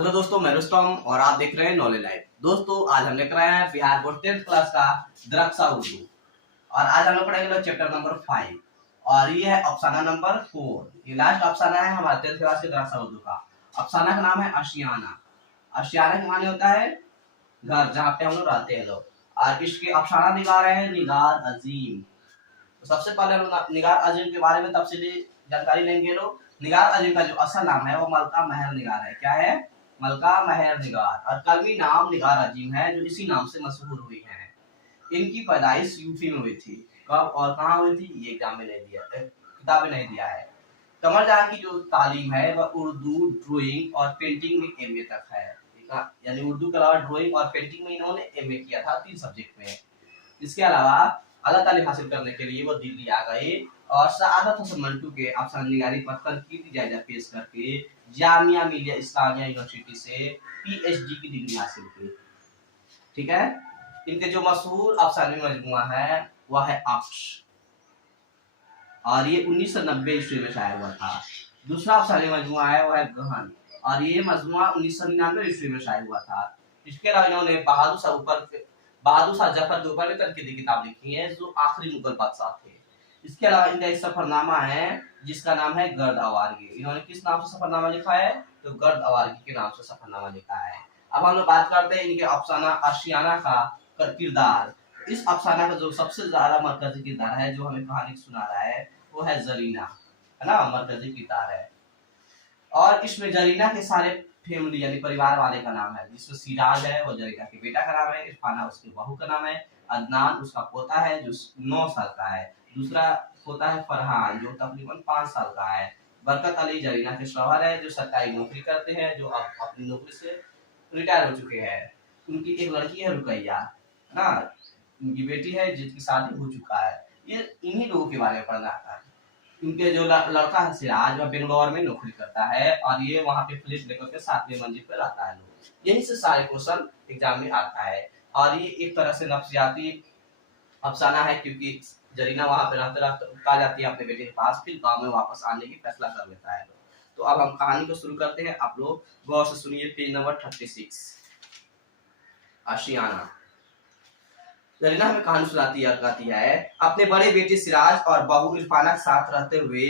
Hello दोस्तों, मैं रुस्तम और आप देख रहे हैं नॉलेज लाइव। दोस्तों, आज हम लेकर आए हैं बिहार बोर्ड 10th क्लास का द्रक्षा उर्दू। और आज हम लोग पढ़ेंगे चैप्टर नंबर 5 और ये है अफसाना नंबर 4। ये लास्ट अफसाना है हमारे 10th क्लास के द्रक्षा उर्दू का। अफसाना का नाम है आशियाना। आशियाना के माने होता है घर, जहाँ पे हम लोग रहते हैं लोग। और इसके अफसाना निगार है निगार अजीम। तो सबसे पहले हम लोग निगार अजीम के बारे में तफसीली जानकारी लेंगे लोग। निगार अजीम का जो असल नाम है वो मलका महर निगार है। क्या है? मलका महर निगार। और कलमी नाम निगार अजीम है, जो इसी नाम से मशहूर हुई है। इनकी पैदाइश यूपी में हुई थी। कब और कहाँ हुई थी ये एग्जाम में नहीं दिया, किताब में नहीं दिया है। कमर जहां की जो तालीम है वह उर्दू, ड्राइंग और पेंटिंग में एमए तक है। यानी उर्दू के अलावा ड्राइंग और पेंटिंग में इन्होंने एमए किया था 3 सब्जेक्ट में। इसके अलावा आला तालीम हासिल करने के लिए वो दिल्ली आ गए और सआदत हसन मंटू के अफसाना निगारी पर तनकीदी जायजा पेश करके जामिया मिलिया इस्लामिया यूनिवर्सिटी से पीएचडी की डिग्री हासिल की। ठीक है। इनके जो मशहूर अफसानी मजमुआ है वह है अक्ष, और ये 1990 ईस्वी में शाया हुआ था। दूसरा अफसानी मजमुआ है वह है गहन, और ये मजमुआ 1999 ईस्वी में शाया हुआ था। इसके अलावा इन्होंने बहादुर शाह जफर के ऊपर भी तनकीदी किताब लिखी है, जो आखिरी मुगल बादशाह थे। इसके अलावा इनका एक सफरनामा है जिसका नाम है गर्द अवारगी। इन्होंने किस नाम से सफरनामा लिखा है? तो गर्द अवारगी के नाम से सफरनामा लिखा है। अब हम लोग बात करते हैं इनके अफसाना आशियाना का किरदार। इस अफसाना का जो सबसे ज्यादा मरकजी किरदार है, जो हमें कहानी सुना रहा है, वो है जरीना, है ना, मरकजी किरदार है। और इसमें जरीना के सारे फैमिली यानी परिवार वाले का नाम है, जिसमें सिराज है वो जरीना के बेटा का नाम है, इरफाना उसकी बहू का नाम है, अदनान उसका पोता है जो 9 साल का है, दूसरा पोता है फरहान जो तकरीबन 5 साल का है, बरकत अली जरीना के शौहर है जो सरकारी नौकरी करते हैं, जो अब अपनी नौकरी से रिटायर हो चुके हैं। उनकी एक लड़की है रुकैया, है ना, उनकी बेटी है जिसकी शादी हो चुका है। ये इन्हीं लोगों के बारे में पढ़ना था। इनके जो लड़का है सिराज, वह बेंगलोर में नौकरी करता है और ये वहाँ पे फ्लैट लेकर के 7वीं मंजिल पे रहता है। लोग यहीं से सारे क्वेश्चन एग्जाम में आता है। और ये एक तरह से नफ्सियाती अफसाना है, क्योंकि जरीना वहाँ पे रहते रहते आ जाती है अपने बेटे के पास, फिर गाँव में वापस आने की फैसला कर लेता है। तो अब हम कहानी को शुरू करते हैं। आप लोग गौर से सुनिए। पेज नंबर 36, आशियाना। जरीना हमें कहानी सुनाती है। अपने बड़े बेटे सिराज और बहू इरफाना के साथ रहते हुए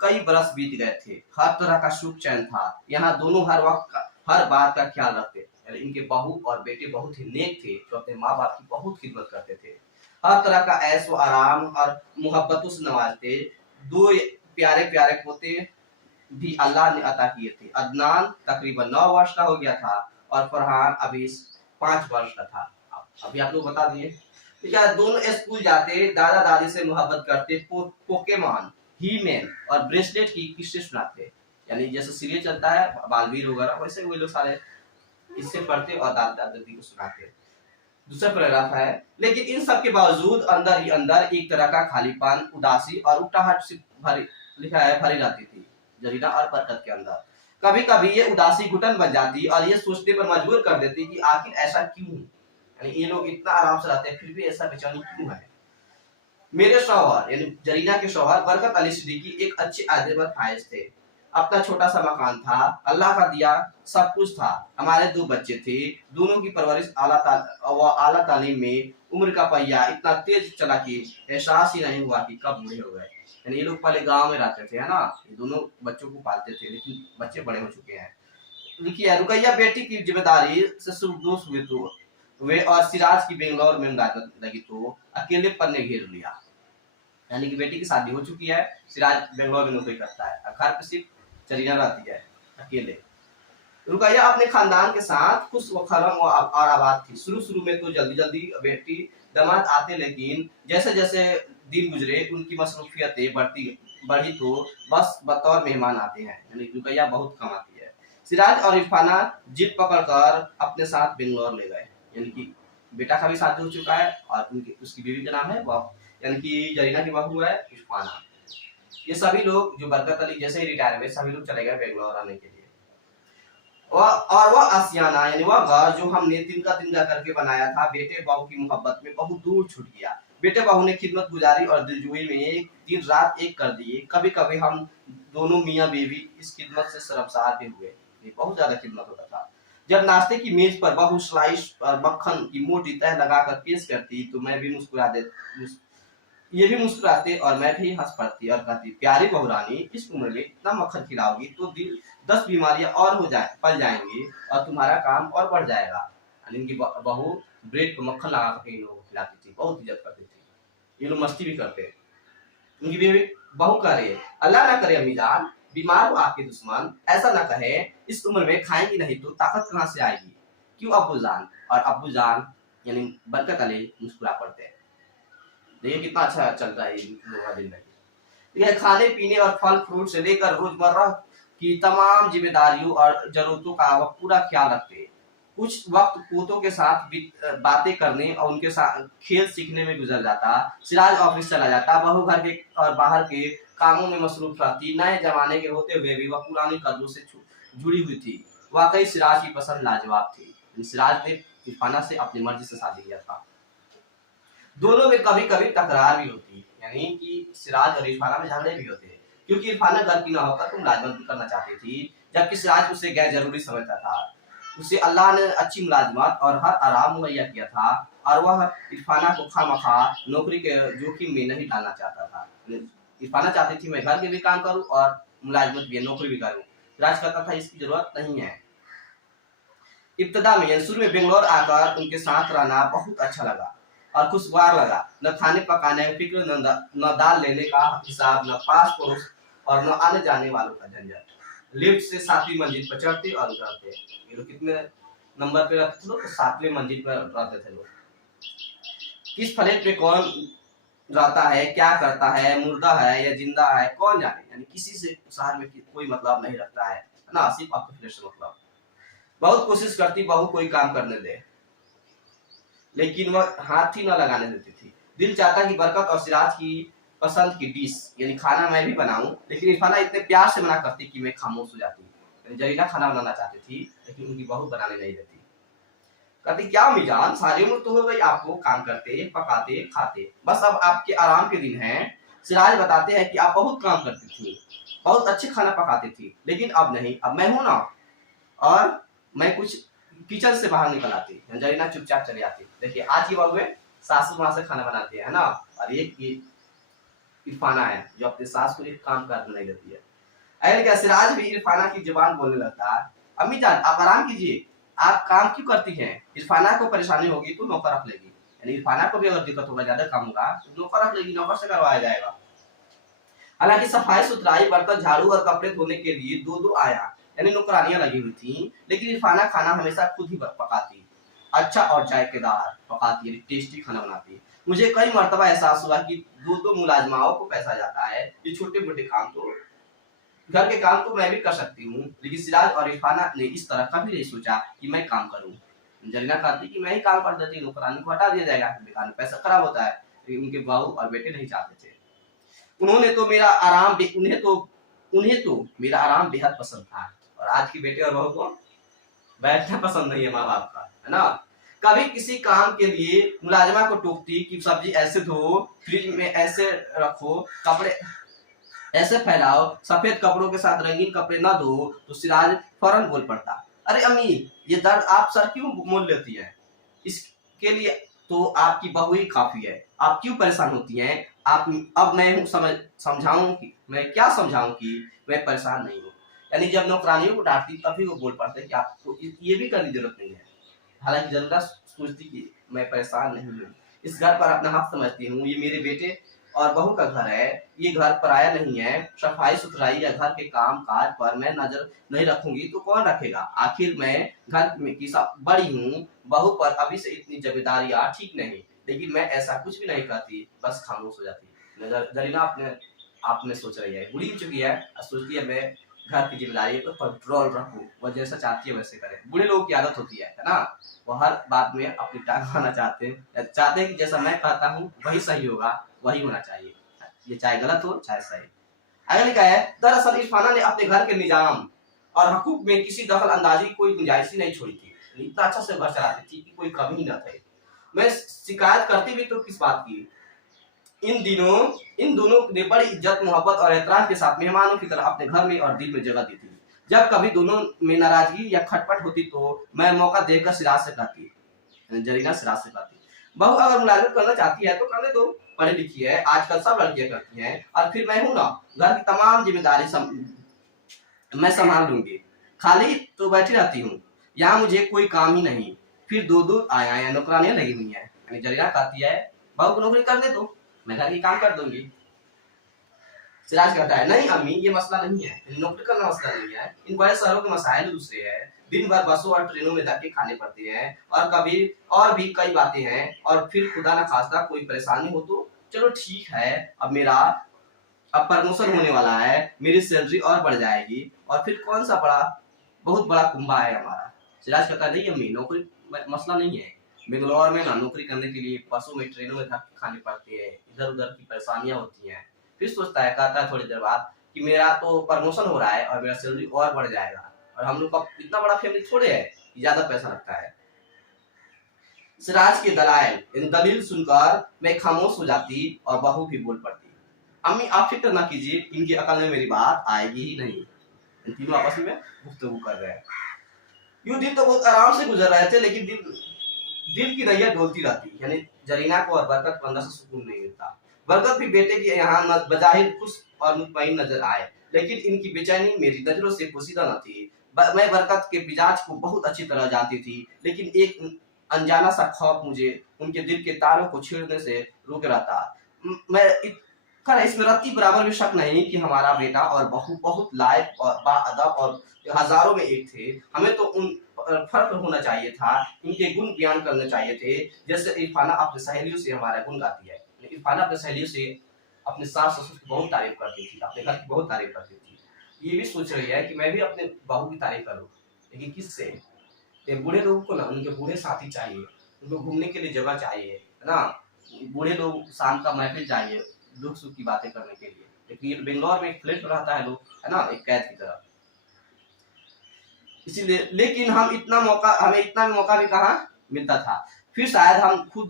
कई बरस बीत गए थे। हर तरह का सुख चैन था। यहाँ दोनों हर वक्त हर बात का ख्याल रखते। इनके बहू और बेटे बहुत ही नेक थे, जो अपने माँ बाप की बहुत खिदमत करते थे। हर तरह का ऐश व आराम और मोहब्बतों से नवाजते। 2 प्यारे प्यारे पोते भी अल्लाह ने अता किए थे। अदनान तकरीबन 9 वर्ष का हो गया था और फरहान अभी 5 वर्ष का था। अभी आप लोग बता दिए। क्या दोनों स्कूल जाते, दादा दादी से मोहब्बत करते, पोकेमॉन, ही मैन और ब्रेसलेट की किस्से सुनाते। यानी जैसे सीरियल चलता है बालवीर वगैरह, वैसे वो लोग सारे किस्से पढ़ते और दादा दादी को सुनाते। दूसरा पैराग्राफ है, लेकिन इन सब के बावजूद अंदर ही अंदर एक तरह का खालीपन, उदासी और उकटाहट से भरी रहती थी जरीना और बरकत के अंदर। कभी कभी ये उदासी घुटन बन जाती और ये सोचने पर मजबूर कर देती कि आखिर ऐसा क्यों। ये लोग इतना आराम से रहते हैं फिर भी ऐसा बेचैनी क्यों है। मेरे शौहर यानी जरीना के शौहर बरकत अली सिद्दीकी एक अच्छे आदमी पर फायज थे। अपना छोटा सा मकान था, अल्लाह का दिया सब कुछ था। हमारे 2 बच्चे थे। दोनों की परवरिश आला तालीम में। उम्र का पहिया इतना तेज चला कि एहसास ही नहीं हुआ कि कब बूढ़े हो गए। यानी ये लोग पहले गांव में रहते थे, है ना, ये दोनों बच्चों को पालते थे, लेकिन बच्चे बड़े हो चुके हैं। देखिए, रुकैया बेटी की जिम्मेदारी से सुरदोष हुए तो वे और सिराज की बेंगलोर में लगी तो अकेलेपन ने घेर लिया। यानी कि बेटी की शादी हो चुकी है, सिराज बेंगलोर में नौकरी करता है, घर पे सिर्फ जरीना रहती है अकेले। रुकैया अपने खानदान के साथ खुश व खरम और आबाद थी। शुरू में तो जल्दी जल्दी बेटी दामाद आते, लेकिन जैसे जैसे दिन गुजरे उनकी मसरूफियतें बढ़ी तो बस बतौर मेहमान आते हैं। यानी रुकैया बहुत कम आती है। सिराज और इरफाना जिद पकड़कर अपने साथ बेंगलोर ले गए। यानी कि बेटा का भी शादी हो चुका है और उसकी बीवी का नाम है यानी कि जरीना की बहू है इरफाना। ये सभी लोग जो बरकत अली जैसे ही रिटायर हुए, सभी लोग चले गए बेंगलोर आने के लिए। और वह आशियाना यानी वह घर जो हमने तिनका करके बनाया था, बेटे बहू की मोहब्बत में बहुत दूर छूट गया। बेटे बहू ने खिदमत गुजारी और दिलजुई में दिन रात एक कर दिए। कभी कभी हम दोनों मियाँ बीवी इस खिदमत से शर्मसार भी हुए। थे, बहुत ज्यादा खिदमत होता था। जब नाश्ते की मेज पर बहू स्लाइस और मक्खन की मोटी तह लगाकर पेश करती तो मैं भी ये भी मुस्कुराते और मैं भी हंस पड़ती और कहती, प्यारी बहू रानी, इस उम्र में इतना मक्खन खिलाओगी तो दिल 10 बीमारियां और पल जाएंगी और तुम्हारा काम और बढ़ जाएगा। यानी इनकी बहू ब्रेड पर मक्खन लगा करके इन लोगों को खिलाती थी, बहुत इज्जत करती थी। ये लोग मस्ती भी करते। उनकी बीवी बहू कह रही है, अल्लाह ना करे अम्मी जान, बीमार हो आपके दुश्मन, ऐसा ना कहे, इस उम्र में खाएंगी नहीं तो ताकत कहाँ से आएगी, क्यों अब्बू जान? और अब्बू जान यानी बरकत अली मुस्कुरा पड़ते हैं। देखिए कितना अच्छा चल रहा है इन लोगों का जिंदगी। यह खाने पीने और फल फ्रूट से लेकर रोजमर्रा की तमाम जिम्मेदारियों और जरूरतों का वह पूरा ख्याल रखते हैं। कुछ वक्त पोतों के साथ बातें करने और उनके साथ खेल सीखने में गुजर जाता। सिराज ऑफिस चला जाता, बहू घर के और बाहर के कामों में मसरूफ रहती। नए जमाने के होते हुए भी वह पुरानी कदरों से जुड़ी हुई थी। वाकई सिराज की पसंद लाजवाब थी। सिराज ने इरफाना से अपनी मर्जी से शादी किया था। दोनों में कभी कभी तकरार भी होती, यानी कि सिराज और इरफाना में झगड़े भी होते, क्योंकि इरफाना घर की ना होकर तुम मुलाजमत करना चाहती थी, जबकि सिराज उसे गैर जरूरी समझता था। उसे अल्लाह ने अच्छी मुलाजमत और हर आराम मुहैया किया था और वह इरफाना को खामखा नौकरी के जोखिम में नहीं डालना चाहता था। इरफाना चाहती थी मैं घर के भी काम करूं और मुलाजमत भी, नौकरी भी करूं। सिराज कहता था इसकी जरूरत नहीं है। इब्तदा में शुरू में बेंगलोर आकर उनके साथ रहना बहुत अच्छा लगा और खुशगवार लगा। न खाने पकाने की फिक्र, न दाल लेने का हिसाब, न पास पड़ोस और न आने जाने वालों का झंझट। लिफ्ट से 7वीं मंजिल पर चढ़ते और उतरते। ये लोग कितने नंबर पे रहते थे लोग? तो 7वें मंजिल पर रहते थे लोग। किस फ्लैट पे कौन रहता है, क्या करता है, मुर्दा है या जिंदा है, कौन जाने। यानी किसी से शहर में कोई मतलब नहीं रखता है ना, सिर्फ आपके फ्लैट से मतलब। बहुत कोशिश करती बहू कोई काम करने दे, लेकिन वह हाथ ही न लगाने देती थी। दिल चाहता कि बरकत और सिराज की पसंद की डिश यानी खाना मैं भी बनाऊं, लेकिन इरफाना इतने प्यार से मना करती कि मैं खामोश हो जाती। जरीना खाना बनाना चाहती थी, लेकिन उनकी बहू बनाने नहीं देती। कहती, क्या मिजान, सारी उम्र तो हो गई आपको काम करते पकाते खाते, बस अब आपके आराम के दिन हैं। सिराज बताते हैं कि आप बहुत काम करती थी, बहुत अच्छे खाना पकाती थी, लेकिन अब नहीं, अब मैं हूं ना, और मैं कुछ किचन से बाहर निकल आती। जरीना चुपचाप चली आती। देखिए आज की बहू सासू माँ से खाना बनाती है ना, और एक इरफाना है जो अपने सास को एक काम करने नहीं देती है। अगर क्या सिराज भी इरफाना की जुबान बोलने लगता है, अम्मी जान आप आराम कीजिए, आप काम क्यों करती हैं? इरफाना को परेशानी होगी तो नौकर रख लेगी। यानी इरफाना को भी अगर दिक्कत होगा, ज्यादा काम होगा तो नौकर रख लेगी, नौकर से करवाया जाएगा। हालांकि सफाई सुथराई, बर्तन झाड़ू और कपड़े धोने के लिए दो आया यानी नौकरानियां लगी हुई थी, लेकिन इरफाना खाना हमेशा खुद ही पकाती, अच्छा और जायकेदार पकाती, टेस्टी खाना बनाती। मुझे कई मर्तबा एहसास हुआ कि दो मुलाजमाओं को पैसा जाता है, ये छोटे मोटे काम तो घर के काम तो मैं भी कर सकती हूँ, लेकिन सिराज और इरफाना ने इस तरह कभी नहीं सोचा कि मैं काम करूँ। जरीना कहती कि मैं ही काम कर देती, नौकरानी को हटा दिया जाएगा, बेकार में पैसा खराब होता है, लेकिन उनके बहू और बेटे नहीं चाहते थे। उन्हें तो मेरा आराम बेहद पसंद था, और आज की बेटे और बहू को बैठना पसंद नहीं है माँ बाप का, है ना। कभी किसी काम के लिए मुलाजिमा को टोकती कि सब्जी ऐसे धो, फ्रिज में ऐसे रखो, कपड़े ऐसे फैलाओ, सफेद कपड़ों के साथ रंगीन कपड़े ना धो, तो सिराज फौरन बोल पड़ता, अरे अम्मी ये दर्द आप सर क्यों मोल लेती हैं? इसके लिए तो आपकी बहू ही काफी है, आप क्यों परेशान होती हैं? आप अब मैं समझाऊं कि मैं क्या समझाऊं कि मैं परेशान नहीं हूँ। यानी जब नौकरानियों को डांटती तभी वो बोल पड़ते कि आपको ये भी करने की जरूरत नहीं है। हालांकि जनता सोचती कि मैं परेशान नहीं हूँ, इस घर पर अपना हक समझती हूँ, ये मेरे बेटे और बहू का घर है, ये घर पराया नहीं है। सफाई सुथराई या घर के काम काज पर मैं नजर नहीं रखूंगी तो कौन रखेगा? आखिर मैं घर में की सब बड़ी हूँ, बहू पर अभी से इतनी जिम्मेदारियां ठीक नहीं, लेकिन मैं ऐसा कुछ भी नहीं करती, बस खामोश हो जाती। जरीना आपने सोच रही है, बुढ़ी हो चुकी है, सोचती है मैं घर की जिम्मेदारी पर कंट्रोल रखूं, वो जैसा चाहती है वैसे करे। बूढ़े लोगों की आदत होती है ना, वो हर बात में अपनी टांग आना चाहते हैं कि जैसा मैं कहता हूँ वही सही होगा, वही होना चाहिए, ये चाहे गलत हो चाहे सही। आगे लिखा है, दरअसल इरफाना ने अपने घर के निजाम और हकूक में किसी दखल अंदाजी की कोई गुंजाइश ही नहीं छोड़ी थी। इतना अच्छा से घर चलाती थी कि कोई कमी ही न थे। मैं शिकायत करती भी तो किस बात की? इन दोनों ने बड़ी इज्जत मोहब्बत और एहतराम के साथ मेहमानों की तरह अपने घर में और दिल में जगह दी थी। जब कभी दोनों में नाराजगी या खटपट होती तो मैं मौका देखकर सिराज से कहती, जरीना सिराज से कहती, बहू अगर मुलाजिमत करना चाहती है तो करने दो, पढ़ी लिखी है, आजकल सब लड़कियां करती हैं, और फिर मैं हूं ना, घर की तमाम जिम्मेदारी मैं संभाल लूंगी, खाली तो बैठी रहती हूँ, यहाँ मुझे कोई काम ही नहीं, फिर दो दो आया या नौकरानियां लगी हुई हैं। जरीना कहती है बहू को नौकरी करने दो, मैं घर की काम कर दूंगी। सिराज कहता है नहीं अम्मी, ये मसला नहीं है, नौकरी करना मसला नहीं है, इन बड़े शहरों के मसाइल दूसरे हैं, दिन भर बसों और ट्रेनों में धक्के खाने पड़ते हैं, और कभी और भी कई बातें हैं, और फिर खुदा न खास्ता कोई परेशानी हो तो चलो ठीक है, अब प्रमोशन होने वाला है, मेरी सैलरी और बढ़ जाएगी, और फिर कौन सा बहुत बड़ा कुंभा है हमारा। सिराज कहता नहीं अम्मी, नौकरी मसला नहीं है, बेंगलोर में ना नौकरी करने के लिए बसों में ट्रेनों में धक्के खाने पड़ते हैं, इधर उधर की परेशानियां होती हैं। फिर सोचता है, कहता है थोड़ी देर बाद कि मेरा तो प्रमोशन हो रहा है और मेरा सैलरी और बढ़ जाएगा, और हम लोग का इतना बड़ा फैमिली थोड़े है कि ज्यादा पैसा लगता है। सिराज की दलील सुनकर मैं खामोश हो जाती और बहू भी बोल पड़ती, अम्मी आप फिक्र ना कीजिए, इनकी अकल में मेरी बात आएगी ही नहीं। तीनों आपस में गुफ्तगू कर रहे हैं। यूं दिन तो बहुत आराम से गुजर रहे थे, लेकिन दिल की नैया डोलती रहती, यानी जरीना को और बरकत को अंदर से सुकून नहीं मिलता। बरकत भी बेटे के यहाँ बजाहिर खुश और मुतमईन नजर आए, लेकिन इनकी बेचैनी मेरी नजरों से पोशीदा न थी। मैं बरकत के मिजाज को बहुत अच्छी तरह जानती थी, लेकिन एक अनजाना सा खौफ मुझे उनके दिल के तारों को छेड़ने से रोक रहा था। मैं इसमें रत्ती बराबर भी शक नहीं कि हमारा बेटा और बहू बहुत लायक और बाअदब और हजारों में एक थे। हमें तो उन फर्क होना चाहिए था, इनके गुण बयान करने चाहिए थे, जैसे इरफाना अपने सहेलियों से हमारा गुण गाती है। इरफाना अपने सहेलियों से अपने सास ससुर की बहुत तारीफ करती थी, अपने घर की बहुत तारीफ करती थी। ये भी सोच रही है कि मैं भी अपने बहू की तारीफ करूँ, लेकिन किससे? बूढ़े लोगों को ना उनके बूढ़े साथी चाहिए, उनको घूमने के लिए जगह चाहिए, है ना। बूढ़े लोग शाम का महफिल चाहिए दुख सुख की बातें करने के लिए, लेकिन ये बेंगलोर में एक फ्लैट रहता है लोग, है ना, एक कैद की तरह। इसीलिए लेकिन हमें इतना मौका भी कहाँ मिलता था। फिर शायद हम खुद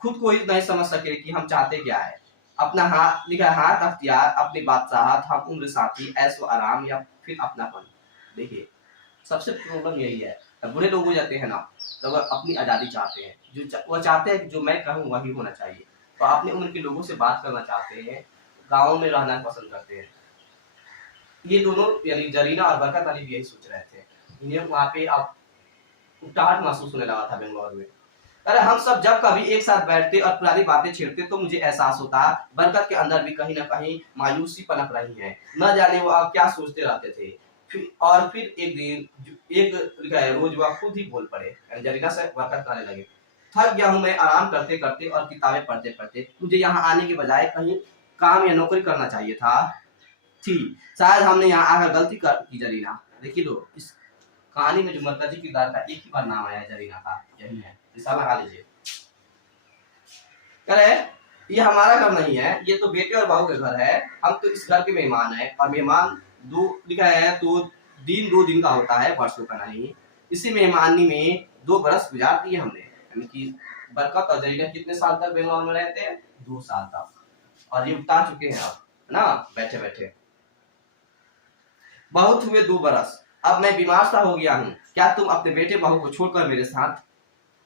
को ही नहीं समझ सके कि हम चाहते क्या है। अपना हाथ लिखा, हाथ अख्तियार, अपनी बादशाहत, हम उम्र साथी, ऐशो आराम, या फिर अपनापन। देखिए सबसे प्रॉब्लम यही है, बुरे लोग हो जाते हैं ना, तो अगर अपनी आजादी चाहते हैं, वो चाहते हैं कि जो मैं कहूँ वही होना चाहिए, तो अपने उम्र के लोगों से बात करना चाहते हैं, गाँव में रहना पसंद करते हैं। ये दोनों यानी जरीना और बरकत अली भी यही सोच रहे थे। इन्हें वहाँ पे अब उकताहट महसूस होने लगा था बेंगलोर में। अरे हम सब जब कभी एक साथ बैठते और पुरानी बातें छेड़ते तो मुझे एहसास होता बरकत के अंदर भी कहीं ना कहीं मायूसी पनप रही है, न जाने वो अब क्या सोचते रहते थे। फिर एक दिन एक रोज वह खुद ही बोल पड़े, जरीना से बरकत कहने लगे, थक गया हूँ मैं आराम करते करते और किताबें पढ़ते पढ़ते, मुझे यहाँ आने के बजाय कहीं काम या नौकरी करना चाहिए था। शायद हमने यहाँ आकर गलती की जरीना। देखिए लो, इस कहानी में जो मरकजी किरदार का एक ही बार नाम आया है जरीना का, यही है, हिसाब लगा लीजिए। कह रहे ये हमारा घर नहीं है, ये तो बेटे और बहू के घर है, हम तो इस घर के मेहमान हैं, और मेहमान लिखा है तो दिन 2 दिन का होता है, वर्षों का नहीं। इसी मेहमानी में 2 बरस गुजार दिए हमने, यानी कि बरकत और जरीना कितने साल तक बेंगलोर में रहते हैं? 2 साल तक, और ये उतार चुके हैं अब, है ना, बैठे बैठे। बहुत हुए 2 बरस, अब मैं बीमार सा हो गया हूँ, क्या तुम अपने बेटे बहू को छोड़कर मेरे साथ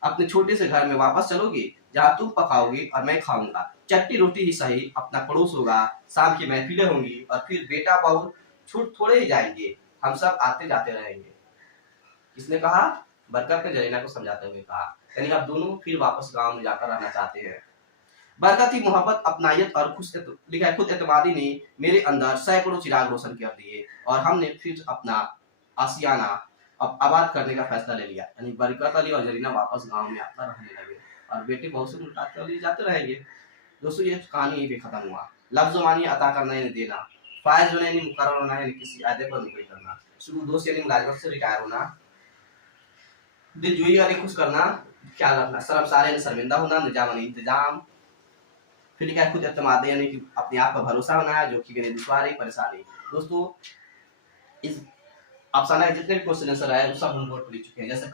अपने छोटे से घर में वापस चलोगी, जहाँ तुम पकाओगी और मैं खाऊंगा, चट्टी रोटी ही सही, अपना पड़ोस होगा, शाम की महफिलें होंगी, और फिर बेटा बहू छूट थोड़े ही जाएंगे, हम सब आते जाते रहेंगे। किसने कहा? बरकत ने जरीना को समझाते हुए कहा, यानी अब दोनों फिर वापस गांव में जाकर रहना चाहते हैं। बरकत की मोहब्बत, अपनायत और खुद एतमादी ने मेरे अंदर सैकड़ों चिराग रोशन कर दिए, और हमने फिर अपना आशियाना आबाद करने का फैसला ले लिया, यानी बरकत अली और जरीना वापस गांव में आकर रहने लगे, और बेटे बहू से मुलाकात कर लिए जाते रहेंगे। दोस्तों ये कहानी यही पे खत्म हुआ। लफ्ज़ मानी अता करना यानी देना, फायज होना यानी मुकर्रर होना, यानी किसी अहदे पर नौकरी करना, शुरू दोस्त यानी मुलाजमत से रिटायर होना, दिलजोई यानी खुश करना, ख्याल रखना, शर्मसार यानी शर्मिंदा होना, निजाम यानी इंतजाम, फिर लिखा है खुद एतमाद यानी कि अपने आप पर भरोसा होना है, जो कि मेरे दुश्वारी परेशानी। दोस्तों इस अफसाना के जितने भी क्वेश्चन आंसर आए सब हम बोर्ड पर लिख चुके हैं। जैसे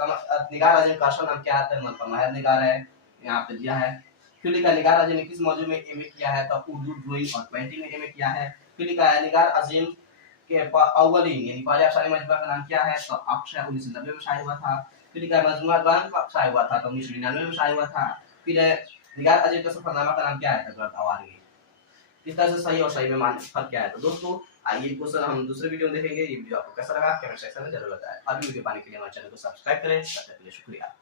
निगार राजा का नाम क्या आता है? मनपा माहिर निगार है, यहाँ पे दिया है। फिर लिखा निगार राजा ने किस मौजू में एमए किया है? तो उर्दू ड्राइंग और पेंटिंग में एमए किया है। फिर लिखा है निगार अजीम के अव्वलीन यानी पहले अफसाने मजबूर का नाम क्या है? तो अक्षय 1990 में शाया हुआ था। फिर निगार मजमूआ गान कब शाया हुआ था? तो 1999 में शाया हुआ था। फिर निगार अजय का सफरनामा का नाम क्या है? तो गलत आवाज़। इस तरह से सही और सही में मान फर्क क्या है? तो दोस्तों आइए क्वेश्चन हम दूसरे वीडियो में देखेंगे। ये वीडियो आपको कैसा लगा कमेंट सेक्शन में जरूर बताएं। अभी वीडियो पाने के लिए हमारे चैनल को सब्सक्राइब करें। तब तक के लिए शुक्रिया।